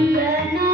ನೋಡ್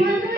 you.